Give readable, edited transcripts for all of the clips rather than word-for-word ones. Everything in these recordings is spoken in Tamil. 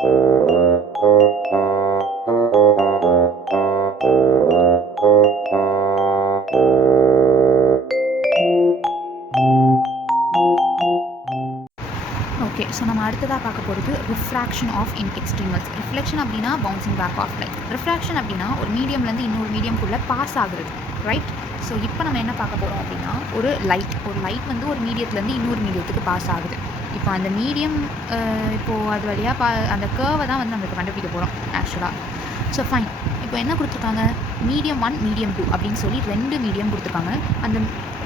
ஓகே, ஸோ நம்ம அடுத்ததாக பார்க்க போகிறது refraction of in extremals. Reflection அப்படின்னா bouncing back of light. Refraction அப்படின்னா ஒரு மீடியம்லேருந்து இன்னொரு மீடியம்குள்ளே பாஸ் ஆகுறது, ரைட்? ஸோ இப்போ நம்ம என்ன பார்க்க போகிறோம் அப்படின்னா, ஒரு லைட் வந்து ஒரு மீடியத்துலேருந்து இன்னொரு மீடியத்துக்கு பாஸ் ஆகுது. இப்போ அந்த மீடியம் இப்போது அது வழியாக அந்த கர்வை தான் வந்து நம்மளுக்கு கண்டுபிடிக்க போகிறோம் ஆக்சுவலாக. ஸோ ஃபைன், இப்போ என்ன கொடுத்துருக்காங்க, மீடியம் 1 மீடியம் 2 அப்படின்னு சொல்லி 2 மீடியம் கொடுத்துருக்காங்க. அந்த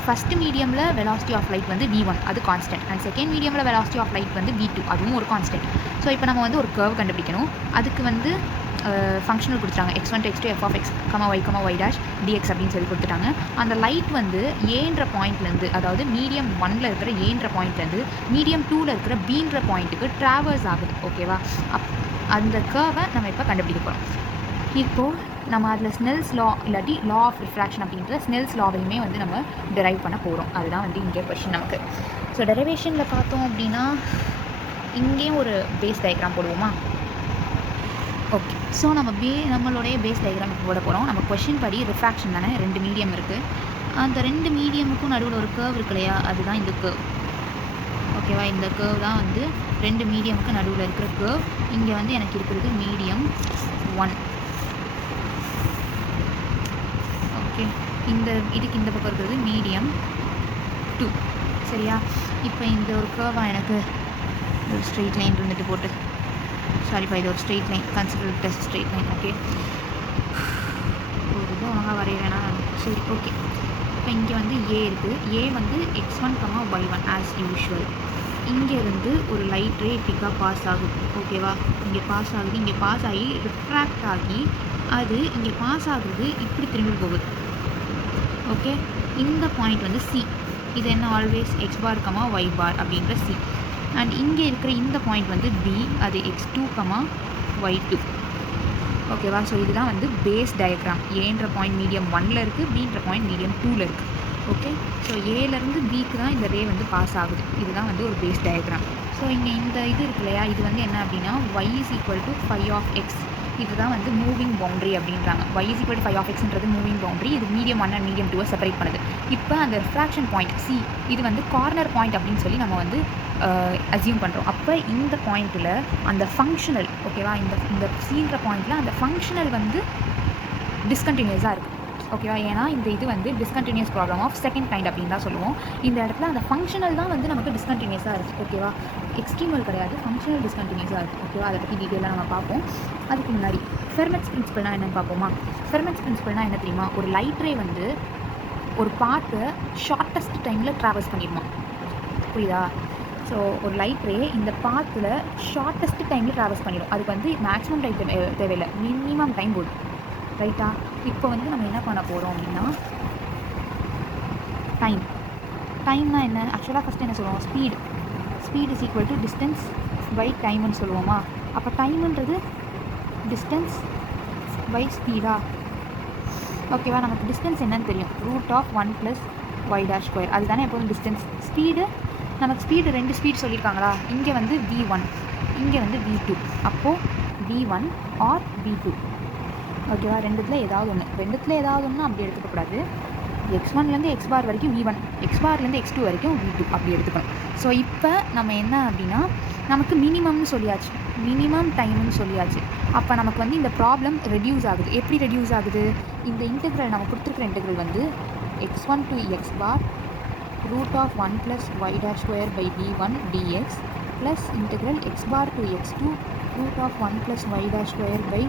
ஃபஸ்ட்டு மீடியமில் வெலாசிட்டி ஆஃப் லைட் வந்து v1, அது கான்ஸ்டன்ட். அண்ட் செகண்ட் மீடியமில் வெலாசிட்டி ஆஃப் லைட் வந்து v2, அதுவும் ஒரு கான்ஸ்டன்ட். ஸோ இப்போ நம்ம வந்து ஒரு கர்வ் கண்டுபிடிக்கணும். அதுக்கு வந்து ஃபங்க்ஷனல் கொடுத்துட்டாங்க, x1 to x2 f of x, y, y dash dx அப்படின்னு சொல்லி கொடுத்துட்டாங்க. அந்த லைட் வந்து ஏன்ற பாயிண்ட்லேருந்து, அதாவது மீடியம் 1ல் இருக்கிற ஏன்ற பாயிண்ட்லேருந்து மீடியம் 2ல் இருக்கிற பீன்ற பாயிண்ட்டுக்கு ட்ராவல்ஸ் ஆகுது. ஓகேவா? அந்த கர்வை நம்ம இப்போ கண்டுபிடிக்க போகிறோம். இப்போது நம்ம அதில் ஸ்னெல்ஸ் லா இல்லாட்டி லா ஆஃப் ரிஃப்ராக்ஷன் அப்படின்ற ஸ்னெல்ஸ் லாவையுமே வந்து நம்ம டெரைவ் பண்ண போகிறோம். அதுதான் வந்து இங்கே கொஷின் நமக்கு. ஸோ டெரிவேஷனில் பார்த்தோம் அப்படின்னா இங்கேயும் ஒரு பேஸ் டயக்ராம் போடுவோமா? ஓகே, ஸோ நம்மளுடைய பேஸ் டயக்ராம் போட போகிறோம். நம்ம கொஷின் படி ரிஃப்ராக்ஷன் தானே, 2 மீடியம் இருக்குது. அந்த 2 மீடியமுக்கும் நடுவில் ஒரு கர்வ் இருக்கு இல்லையா, அதுதான் இந்த கர்வ். ஓகேவா? இந்த கர்வ் தான் வந்து 2 மீடியமுக்கு நடுவில் இருக்கிற கர்வ். இங்கே வந்து எனக்கு இருக்கிறது மீடியம் 1. ஓகே, இதுக்கு இந்த பக்கம் இருக்கிறது மீடியம் 2. சரியா? இப்போ இந்த ஒரு கர்வாக எனக்கு ஒரு ஸ்ட்ரெயிட் லைன் இருந்துட்டு போட்டு, சாரிப்பா, இது ஒரு straight line, consider test straight line. Okay, ஒரு இது ஒழுங்காக வரைகிறேன்னா சரி. ஓகே, இப்போ இங்கே வந்து ஏ இருக்குது. ஏ வந்து x1, y1 ஆஸ் யூஷுவல். இங்கே இருந்து ஒரு லைட் ரே பிக்காக பாஸ் ஆகுது. ஓகேவா? இங்கே பாஸ் ஆகுது, இங்கே பாஸ் ஆகி ரிஃப்ராக்ட் ஆகி அது இங்கே பாஸ் ஆகுது, இப்படி திரும்பி போகுது. ஓகே, இந்த பாயிண்ட் வந்து சி. இது என்ன, always x bar, y bar அப்படின்ற சி. அண்ட் இங்கே இருக்கிற இந்த பாயிண்ட் வந்து பி, அது x2, y2. ஓகேவா? ஸோ இதுதான் வந்து பேஸ் டயக்ராம். ஏன்ற பாயிண்ட் மீடியம் 1ல் இருக்குது, பீன்ற பாயிண்ட் மீடியம் 2ல் இருக்குது. ஓகே, ஸோ ஏலேருந்து பிக்கு தான் இந்த ரே வந்து பாஸ் ஆகுது. இதுதான் வந்து ஒரு பேஸ் டயக்ராம். ஸோ இங்கே இந்த இது இருக்கு இல்லையா, இது வந்து என்ன அப்படின்னா y = phi of x. இதுதான் வந்து மூவிங் பவுண்ட்ரி அப்படின்றாங்க. y = phi of xன்றது மூவிங் பவுண்ட்ரி. இது மீடியம் 1 அண்ட் மீடியம் 2 செப்பரேட் பண்ணுது. இப்போ அந்த ரிஃப்ராக்ஷன் பாயிண்ட் சி, இது வந்து கார்னர் பாயிண்ட் அப்படின்னு சொல்லி நம்ம வந்து அசியூம் பண்ணுறோம். அப்போ இந்த பாயிண்ட்டில் அந்த ஃபங்க்ஷனல், ஓகேவா, இந்த சீன்ற பாயிண்ட்டில் அந்த ஃபங்க்ஷனல் வந்து டிஸ்கண்டினியூஸாக இருக்குது. ஓகேவா? ஏன்னா இந்த இது வந்து discontinuous problem of second kind அப்படின்னு தான் சொல்லுவோம். இந்த இடத்துல அந்த ஃபங்க்ஷனல் தான் வந்து நமக்கு டிஸ்கண்டினியூஸாக இருக்குது. ஓகேவா? எக்ஸ்ட்ரீமல் கிடையாது, ஃபங்க்ஷனல் டிஸ்கண்டினியூஸாக இருக்குது. ஓகேவா? அதை பற்றி டீட்டெயிலாக நம்ம பார்ப்போம். அதுக்கு முன்னாடி ஃபெர்மட்ஸ் பிரின்சிபல்னால் என்னென்னு பார்ப்போமா? ஃபெர்மட்ஸ் பிரின்சிபல்னால் என்ன தெரியுமா? ஒரு லைட் ரே வந்து ஒரு பார்ட்டை ஷார்ட்டஸ்ட் டைமில் ட்ராவல்ஸ் பண்ணிடுமா. புரியுதா? ஸோ ஒரு லைட் ரே இந்த பாத்தில் ஷார்ட்டஸ்ட் டைமில் ட்ராவல்ஸ் பண்ணிடும். அதுக்கு வந்து மேக்ஸிமம் டைம் தேவையில்லை, மினிமம் டைம் போடும். ரைட்டா? இப்போ வந்து நம்ம என்ன பண்ண போகிறோம் அப்படின்னா, டைம்னா என்ன? ஆக்சுவலாக ஃபஸ்ட்டு என்ன சொல்லுவோம், speed is equal to distance by டைம்னு சொல்லுவோமா? அப்போ டைமுன்றது டிஸ்டன்ஸ் பை ஸ்பீடா? ஓகேவா? நமக்கு டிஸ்டன்ஸ் என்னன்னு தெரியும், √1 + y dash². அதுதானே எப்போதும் டிஸ்டன்ஸ். ஸ்பீடு, நமக்கு ஸ்பீடு 2 ஸ்பீட் சொல்லியிருக்காங்களா? இங்கே வந்து v1, இங்கே வந்து v2. அப்போது v1 ஆர் v2. ஓகேவா? ரெண்டுத்தில் ஏதாவது ஒன்று அப்படி எடுத்துக்கக்கூடாது. x1லேருந்து x bar வரைக்கும் v1, x barலேருந்து x2 வரைக்கும் v2 அப்படி எடுத்துக்கணும். ஸோ இப்போ நம்ம என்ன அப்படின்னா, நமக்கு மினிமம்னு சொல்லியாச்சு, மினிமம் டைம்னு சொல்லியாச்சு. அப்போ நமக்கு வந்து இந்த ப்ராப்ளம் ரெடியூஸ் ஆகுது. எப்படி ரெடியூஸ் ஆகுது? இந்த இன்டெக்ரல், நம்ம கொடுத்துருக்குற இன்டெக்ரல் வந்து x1 to x bar √1 + y dash² by v1 dx plus integral x bar to x2 √1 + y dash² by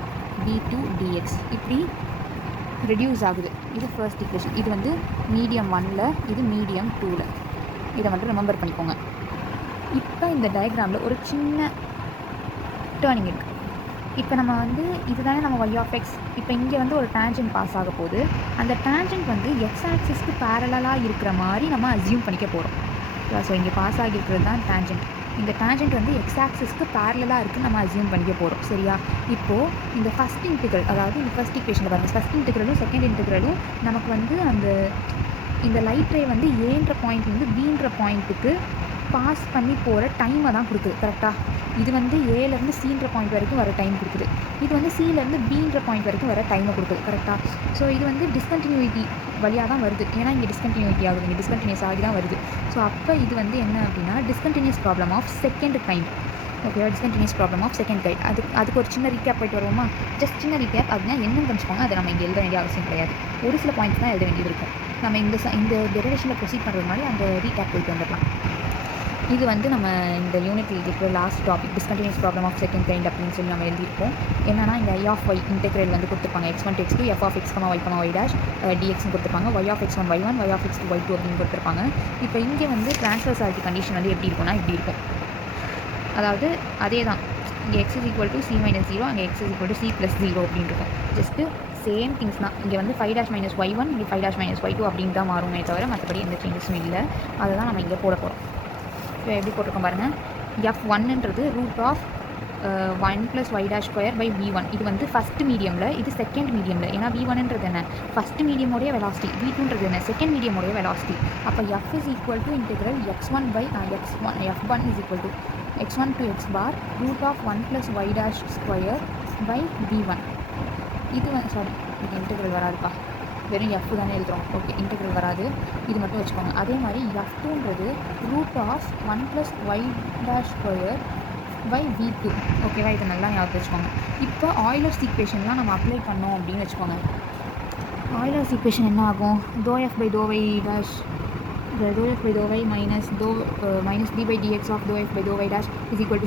v2 dx. இப்படி ரெடியூஸ் ஆகுது. இது ஃபர்ஸ்ட் ஈக்குவேஷன். இது வந்து மீடியம் 1ல், இது மீடியம் 2ல். இதை மட்டும் ரிமெம்பர் பண்ணிக்கோங்க. இப்போ இந்த டயக்ராமில் ஒரு சின்ன டேர்னிங் இருக்குது. இப்போ நம்ம வந்து இதுதானே நம்ம y of x. இப்போ இங்கே வந்து ஒரு டேஞ்சன்ட் பாஸ் ஆக போகுது. அந்த டேஞ்சன்ட் வந்து x ஆக்சிஸ்க்கு பேரலாக இருக்கிற மாதிரி நம்ம அசியூம் பண்ணிக்க போகிறோம். ஸோ இங்கே பாஸ் ஆகியிருக்கிறது தான் டேஞ்சன்ட். இந்த டேஞ்சன்ட் வந்து x ஆக்சிஸ்க்கு பேரலாக இருக்குன்னு நம்ம அசியூம் பண்ணிக்க போகிறோம். சரியா? இப்போது இந்த ஃபஸ்ட் இன்டெக்ரல், அதாவது இந்த ஃபஸ்ட் ஈக்குவேஷனில் பாருங்கள், ஃபஸ்ட் இன்டெக்ரலும் செகண்ட் இன்டெக்ரலும் நமக்கு வந்து இந்த லைட் ரே வந்து ஏன்ற பாயிண்ட்லேருந்து பீன்ற பாயிண்ட்டுக்கு பாஸ் பண்ணி போகிற டைமை தான் கொடுக்குது. கரெக்டாக? இது வந்து ஏலேருந்து சின்ற பாயிண்ட் வரைக்கும் வர டைம் கொடுக்குது. இது வந்து சிலேருந்து பின்ற பாயிண்ட் வரைக்கும் வர டைமை கொடுக்குது. கரெக்டாக? ஸோ இது வந்து டிஸ்கண்டினியூட்டி வழியாக தான் வருது. ஏன்னா இங்கே டிஸ்கண்டினியூட்டி ஆகுது, இங்கே டிஸ்கண்டினியூஸ் ஆகி தான் வருது. ஸோ அப்போ இது வந்து என்ன அப்படின்னா discontinuous problem of second kind. ஓகேவா? Discontinuous problem of second kind. அதுக்கு ஒரு சின்ன ரீகேப் போயிட்டு வருவோமா? ஜஸ்ட் சின்ன ரீகேப். அப்படின்னா என்னன்னு தெரிஞ்சுக்கோங்க. அதை நம்ம இங்கே எழுத வேண்டிய அவசியம் கிடையாது. ஒரு சில பாயிண்ட்ஸ் தான் எழுத வேண்டியது இருக்கும். நம்ம இந்த டெரிவேஷனில் ப்ரொசீட் பண்ணுறது மாதிரி அந்த ரீகேப் போயிட்டு வந்துடலாம். இது வந்து நம்ம இந்த யூனிட்டில் இருக்கிற last topic discontinuous problem of second kind அப்படின்னு சொல்லி நம்ம எழுதியிருப்போம். என்னன்னா இந்த I(y) இன்டெக்ரல் வந்து கொடுத்துருப்பாங்க. x1 to x2 f(x, y, y) dxன்னு கொடுத்துருப்பாங்க. y(x1, y1, y(x2, y2) அப்படின்னு கொடுத்துருப்பாங்க. இப்போ இங்கே வந்து ட்ரான்ஸ்வர்சாலிட்டி கண்டிஷன் வந்து எப்படி இருக்கும்னா இப்படி இருக்கும். அதாவது அதே தான், இங்கே x = c - 0, அங்கே x = c + 0 அப்படின்னு இருக்கும். ஜஸ்ட்டு சேம் திங்ஸ் தான். இங்கே வந்து 5' - y1, இங்கே 5' - y2 அப்படின்னு தான் மாறுமே தவிர மற்றபடி எந்த சேஞ்சஸும் இல்லை. அதை தான் நம்ம இங்கே போட போகிறோம். எப்படி போட்டிருக்கோம் பாருங்கள். f1ன்றது √1 + y'² v1. இது வந்து ஃபஸ்ட் மீடியமில், இது செகண்ட் மீடியமில். ஏன்னா v1ன்றது என்ன, ஃபஸ்ட் மீடியமோடைய வெலாசிட்டி, v2ன்றது என்ன, செகண்ட் மீடியமோடைய வெலாசிட்டி. அப்போ f = integral x1 to x bar √1 + y'² v1. இது சாரி, இது இன்டெக்ரல் வராதுப்பா, வெறும் f தானே எழுதுகிறோம். ஓகே, இன்டெக்ரல் வராது, இது மட்டும் வச்சுக்கோங்க. அதே மாதிரி f2ன்றது √1 + y'² v2. ஓகேவா? இதை நல்லா ஞாபகம் வச்சுக்கோங்க. இப்போ ஆய்லர்ஸ் ஈக்குவேஷன்லாம் நம்ம அப்ளை பண்ணோம் அப்படின்னு வச்சுக்கோங்க. ஆய்லர்ஸ் ஈக்குவேஷன் என்ன ஆகும்? ∂f/∂y -d/dx of ∂f/∂y' =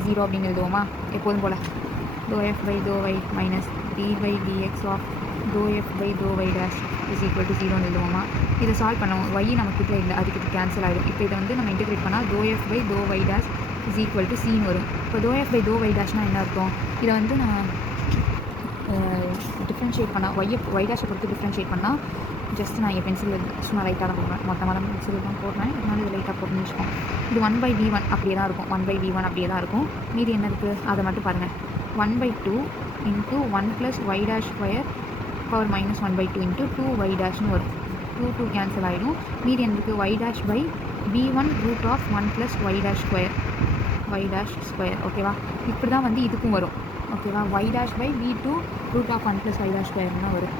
0 அப்படின்னு எழுதுவோமா? எப்போதும் போல் ∂f/∂y -d/dx of ∂f/∂y' = 0 எழுதுவோமா? இதை சால்வ் பண்ணுவோம். y நமக்கிட்ட இல்லை, அதுக்கு இது கேன்சல் ஆகிடும். இப்போ இதை வந்து நம்ம இன்டெகிரேட் பண்ணால் ∂f/∂y' = c வரும். இப்போ ∂f/∂y' என்ன இருக்கும்? இதை வந்து நான் டிஃப்ரென்ஷியேட் பண்ணால் y' பொறுத்து டிஃப்ரென்ஷியேட் பண்ணால் ஜஸ்ட் நான் என் பென்சில் சும்மா லைட்டாக தான் போடுறேன், மொத்தமாக பென்சில் தான் போடுறேன். அதனால இது லைட்டாக போட்டுன்னு வச்சுக்கோங்க. இது 1/v1 அப்படியே தான் இருக்கும். 1/v1 அப்படியே தான் இருக்கும். மீதி என்ன இருக்குது அதை மட்டும் பாருங்கள். 1/2 × 1 + y'² பவர் -1/2 × 2y' வரும். 2 கேன்சல் ஆகிடும். மீதி எனக்கு y'/v1 √1 + y'². ஓகேவா? இப்படி தான் வந்து இதுக்கும் வரும். ஓகேவா? y'/v2 √1 + y'² வரும்.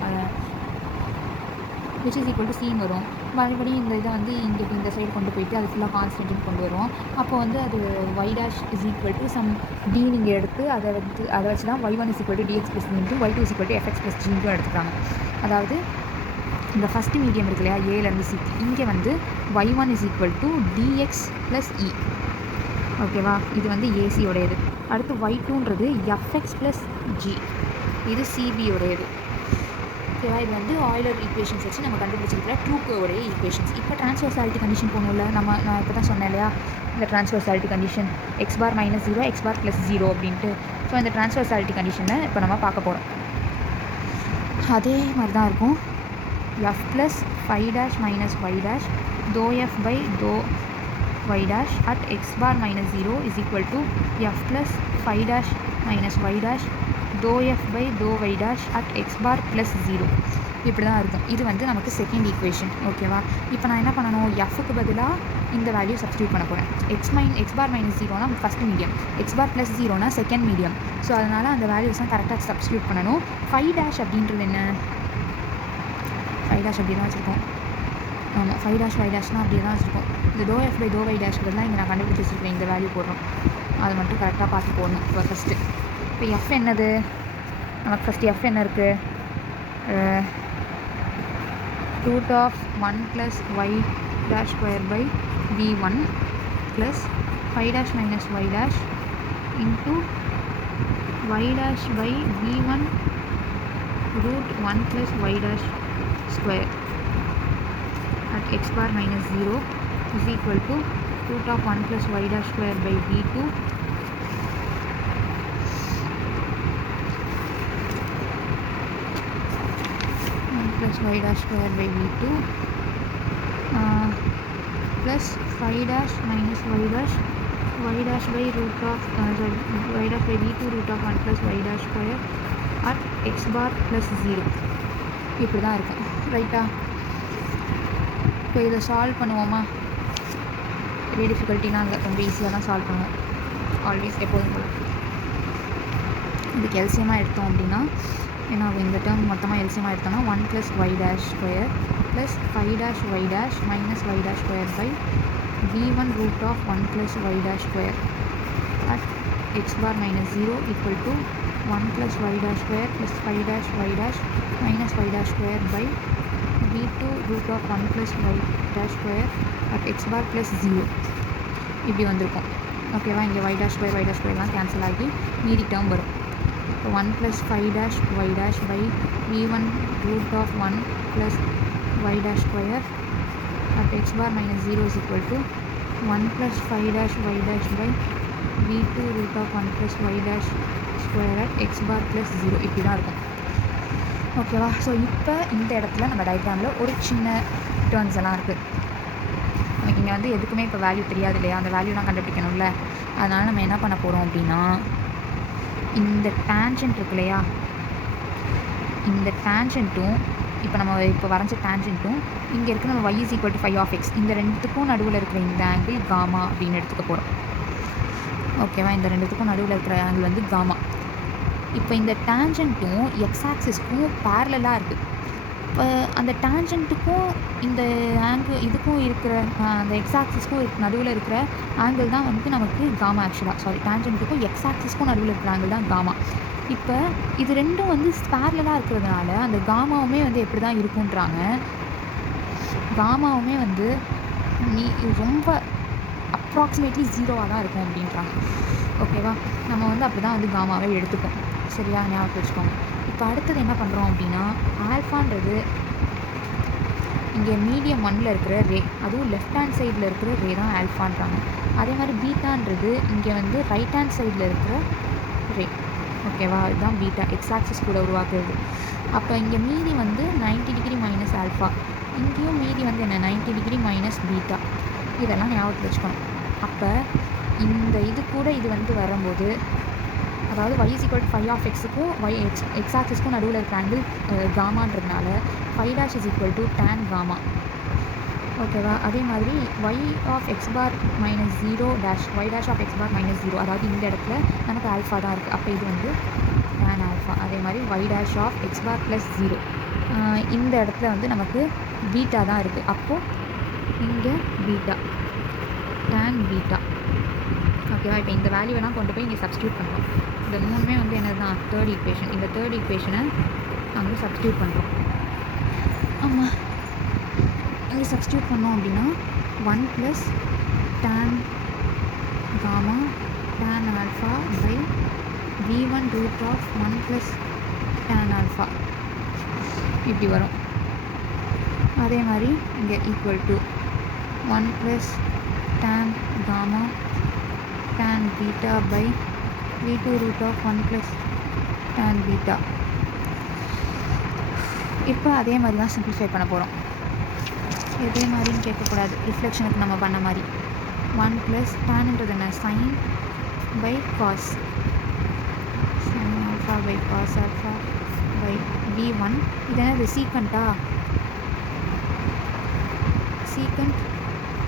which is equal to c வரும். மறுபடியும் இந்த இதை வந்து இந்த சைடு கொண்டு போயிட்டு அது ஃபுல்லாக கான்ஸ்டன்ட்னு கொண்டு வருவோம். அப்போ வந்து அது y' = சம் d நீங்கள் எடுத்து அதை வச்சு தான் y1 = dx + c y2 = fx + g எடுத்துக்கிறாங்க. அதாவது இந்த ஃபஸ்ட்டு மீடியம் இருக்கு இல்லையா, ஏலேருந்து சிக்கு, இங்கே வந்து y1 = dx + e. ஓகேவா? இது வந்து ஏசியோடையது. அடுத்து y2ன்றது fx + g, இது சிபியோடையது. ஓகேவா? இது வந்து ஆய்லர் ஈக்குவேஷன்ஸ் வச்சு நம்ம கண்டுபிடிச்சிருக்கிற ட்ரூக்கோடைய ஈக்குவேஷன்ஸ். இப்போ ட்ரான்ஸ்வர்சாலிட்டி கண்டிஷன் போகணும்ல, நான் இப்போ தான் சொன்னேன் இல்லையா, இந்த ட்ரான்ஸ்வர்சாலிட்டி condition x bar - 0 x bar + 0 அப்படின்ட்டு. ஸோ இந்த ட்ரான்ஸ்வர்சாலிட்டி கண்டிஷனை இப்போ நம்ம பார்க்க போகிறோம். அதே மாதிரி தான் இருக்கும். f + 5' - y' ∂f/∂y' at x bar - 0 = f + 5' - y' ∂f/∂y' at x bar + 0. இப்படி தான் இருக்கும். இது வந்து நமக்கு செகண்ட் ஈக்குவேஷன். ஓகேவா? இப்போ நான் என்ன பண்ணணும், எஃப்க்கு பதிலாக இந்த வேல்யூ சப்ஸ்டியூட் பண்ண போகிறேன். x bar - 0 first medium, x bar + 0 second medium. So அதனால் அந்த வேல்யூஸ்லாம் கரெக்டாக சப்ஸ்டியூட் பண்ணணும். 5' அப்படின்றது என்ன, 5' அப்படி தான் வச்சுருக்கோம். ஆமாம், 5'y' அப்படியே தான் வச்சுருக்கோம். இந்த ∂f/∂y' தான் இங்கே நான் கண்டுபிடிச்சி வச்சுருக்கேன். இந்த வேல்யூ போடுறோம், அதை மட்டும் கரெக்டாக பார்த்து போடணும். இப்போ ஃபஸ்ட்டு இப்போ எஃப் என்னது, நமக்கு ஃபஸ்ட்டு எஃப் என்ன இருக்குது, √1 + y'² v1 + 5' - y' y'/v1 √1 + y'² at x bar - 0 is equal to √1 + y'² v2 plus y'² v2 plus 5' - y' y'/v2 √1 + y'² at x bar + 0. இப்படி தான் இருக்கும். ரைட்டா? இப்போ இதை சால்வ் பண்ணுவோமா? பெரிய டிஃபிகல்ட்டிலாம் இல்லை, ரொம்ப ஈஸியாக தான் சால்வ் பண்ணுவேன் ஆல்வேஸ் எப்போதும் போல். இதுக்கு எல்சியமாக எடுத்தோம் அப்படின்னா ஏன்னா இந்த டேர்ம் மொத்தமாக எல்சியமாக எடுத்தோம்னா 1 + y dash square + 5 dash y dash minus y dash square by v1 root of 1 + y dash square at x bar minus 0 equal to 1 + y dash square + 5 dash y dash minus y dash square by v2 root of 1 + y dash square at x bar plus 0 இப்படி வந்திருக்கும். ஓகேவா? இங்கே y dash squareலாம் கேன்சல் ஆகி மீதி டேர்ம் வரும். இப்போ 1 + 5 dash y dash by v1 root of 1 + y dash square at x bar minus 0 is equal to 1 + 5 dash y dash by v2 root of 1 + y dash square at x bar plus 0 இப்படி தான் இருக்கும். ஓகேவா? ஸோ இப்போ இந்த இடத்துல நம்ம டயக்ராமில் ஒரு சின்ன டேர்ன்ஸ் எல்லாம் இருக்குது. நமக்கு இங்கே வந்து எதுக்குமே இப்போ வேல்யூ தெரியாது இல்லையா, அந்த வேல்யூலாம் கண்டுபிடிக்கணும்ல. அதனால் நம்ம என்ன பண்ண போகிறோம் அப்படின்னா, இந்த டேன்ஜென்ட் இருக்கு இல்லையா, இந்த டேன்ஜென்ட்டும் இப்போ நம்ம இப்போ வரைஞ்ச டேன்ஜென்ட்டும் இங்கே இருக்கிற நம்ம y = 5 of x இந்த ரெண்டுத்துக்கும் நடுவில் இருக்கிற இந்த ஆங்கிள் காமா அப்படின்னு எடுத்துக்க போகிறோம். ஓகேவா? இந்த ரெண்டுத்துக்கும் நடுவில் இருக்கிற ஆங்கிள் வந்து காமா. இப்போ இந்த டேன்ஜென்ட்டும் எக்ஸ் ஆக்சிஸ்க்கும் பேரலாக இருக்குது. இப்போ அந்த டேன்ஜென்ட்டுக்கும் இந்த ஆங்கிள் இதுக்கும் இருக்கிற அந்த எக்ஸ் ஆக்சிஸ்க்கும் நடுவில் இருக்கிற ஆங்கிள் தான் வந்து நமக்கு காமா. டேன்ஜென்ட்டுக்கும் எக்ஸ் ஆக்சிஸ்க்கும் நடுவில் இருக்கிற ஆங்கிள் தான் காமா. இப்போ இது ரெண்டும் வந்து பேரலாக இருக்கிறதுனால அந்த காமாவுமே வந்து எப்படி தான் இருக்குன்றாங்க, காமாவுமே வந்து ரொம்ப அப்ராக்சிமேட்லி 0வாக தான் இருக்கும் அப்படின்றாங்க. ஓகேவா? நம்ம வந்து அப்படி தான் வந்து காமாவை எடுத்துப்போம். சரியா? ஞாபகம் வச்சுக்கோங்க. இப்போ அடுத்தது என்ன பண்ணுறோம் அப்படின்னா, ஆல்ஃபான்றது இங்கே மீடியம் 1ல் இருக்கிற ரே, அதுவும் லெஃப்ட் ஹேண்ட் சைடில் இருக்கிற ரே தான் ஆல்ஃபான்றாங்க. அதே மாதிரி பீட்டான்றது இங்கே வந்து ரைட் ஹேண்ட் சைடில் இருக்கிற ரே. ஓகேவா? இதுதான் பீட்டா, எக்ஸ் ஆக்சிஸ் கூட உருவாக்குறது. அப்போ இங்கே மீதி வந்து 90 டிகிரி மைனஸ் ஆல்ஃபா, இங்கேயும் மீதி வந்து என்ன 90 டிகிரி மைனஸ் பீட்டா. இதெல்லாம் ஞாபகத்தில் வச்சுக்கணும். அப்போ இந்த இது கூட இது வந்து வரும்போது, அதாவது y = 5 of x-க்கும் எக்ஸ் ஆக்சிஸ்க்கும் நடுவில் இருக்கிற ஆங்கிள் காமான்றதுனால 5 dash is equal to tan gamma. ஓகேவா? அதே மாதிரி y of x bar minus 0 dash y dash of x bar minus 0, அதாவது இந்த இடத்துல நமக்கு ஆல்ஃபா தான் இருக்குது. அப்போ இது வந்து tan ஆல்ஃபா. அதே மாதிரி y dash of x bar plus 0, இந்த இடத்துல வந்து நமக்கு பீட்டா தான் இருக்குது. அப்போது இங்கே பீட்டா, tan பீட்டா. ஓகேவா? இப்போ இந்த வேல்யூவெல்லாம் கொண்டு போய் இங்கே சப்ஸ்டியூட் பண்ணுறோம். இந்த மூணுமே வந்து என்னது தான், தேர்ட் ஈக்குவேஷன். இந்த தேர்ட் ஈக்குவேஷனை அங்கே சப்ஸ்டியூட் பண்ணுறோம். ஆமாம், அங்கே சப்ஸ்டியூட் பண்ணோம் அப்படின்னா 1 + tan gamma tan alpha by v1 root of 1 + tan alpha இப்படி வரும். அதே மாதிரி இங்கே equal to 1 + tan gamma tan beta by v2 root of 1 + tan beta. இப்போ அதே மாதிரி தான் சிம்பிளிஃபை பண்ண போகிறோம். இதே மாதிரின்னு கேட்கக்கூடாது, ரிஃப்ளெக்ஷனுக்கு நம்ம பண்ண மாதிரி. 1 + tanன்றது என்ன, sin by cos, sin alpha by cos alpha by v1. இது என்னது, சீக்கண்டா,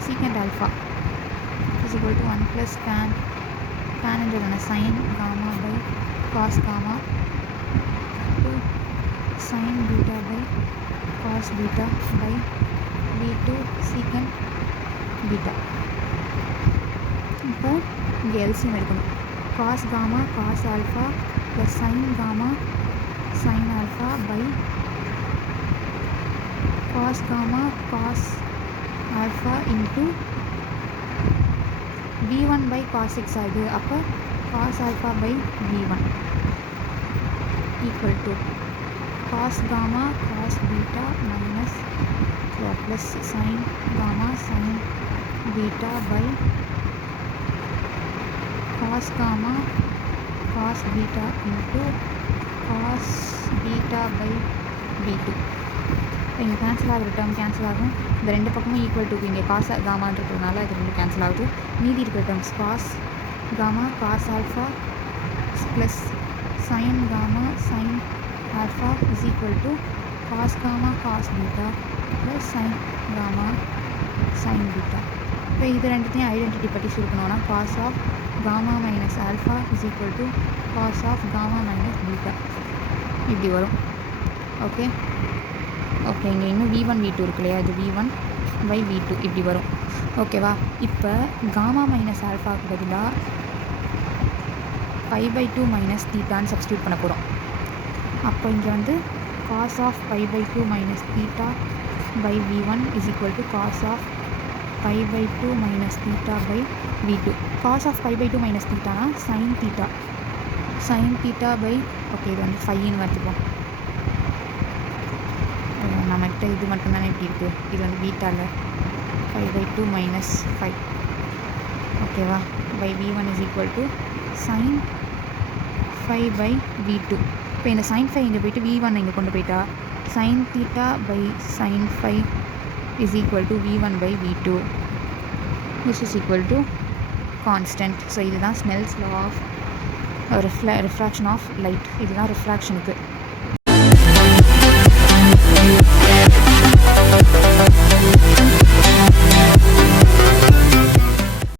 secant alpha is equal to 1 + tanன்றது என்ன, sin gamma by cos gamma to sin beta by cos beta by v2 secant beta. இப்போ இங்கே எல்சிஎம் எடுக்கணும். cos gamma cos alpha plus sin gamma sin alpha by cos gamma cos alpha into v1 by cos x ஆகுது. அப்போ cos alpha by v1 equal to cos gamma cos beta minus plus sin gamma sin beta by cos gamma cos beta into cos beta by b2. இங்கே கேன்சல் ஆகிற டேர்ம் கேன்சல் ஆகும். இந்த ரெண்டு பக்கமும் ஈக்குவல் டு இங்கே காஸ் காமான்றதுனால இது ரெண்டு கேன்சல் ஆகுது. மீதி இருக்கிற terms cos gamma cos alpha plus sin gamma sin alpha is equal to cos gamma cos beta plus sin gamma sin beta. இப்போ இது ரெண்டுத்தையும் ஐடென்டிட்டி பற்றி சுருக்கணும்னா cos of gamma minus alpha is equal to cos of gamma minus beta இப்படி வரும். ஓகே ஓகே இங்கே இன்னும் V1 V2 இருக்கு இல்லையா, இது V1 பை V2 இப்படி வரும். ஓகேவா? இப்போ காமா மைனஸ் ஆல்ஃபாவுக்கு பதிலாக 5/2 மைனஸ் தீட்டான்னு சப்ஸ்டியூட் பண்ண போகிறோம். அப்போ இங்கே வந்து cos of 5/2 minus theta by V1 is equal to cos of 5/2 minus theta by V2. Cos of 5/2 minus தீட்டானா சைன் தீட்டா பை ஓகே இது வந்து 5ன்னு வச்சுப்போம். நம்மகிட்ட இது மட்டும்தானே இப்படி இருக்குது, இது வந்து பீட்டாவில் 5/2 மைனஸ் 5 ஓகேவா by V1 is equal to sine 5 by V2. இப்போ இந்த சைன் 5 இங்கே போய்ட்டு V1 இங்கே கொண்டு போயிட்டா sine theta by sine 5 is equal to V1 by V2 which is equal to constant. So இதுதான் Snell's law of refraction of light. இதுதான் ரிஃப்ராக்ஷனுக்கு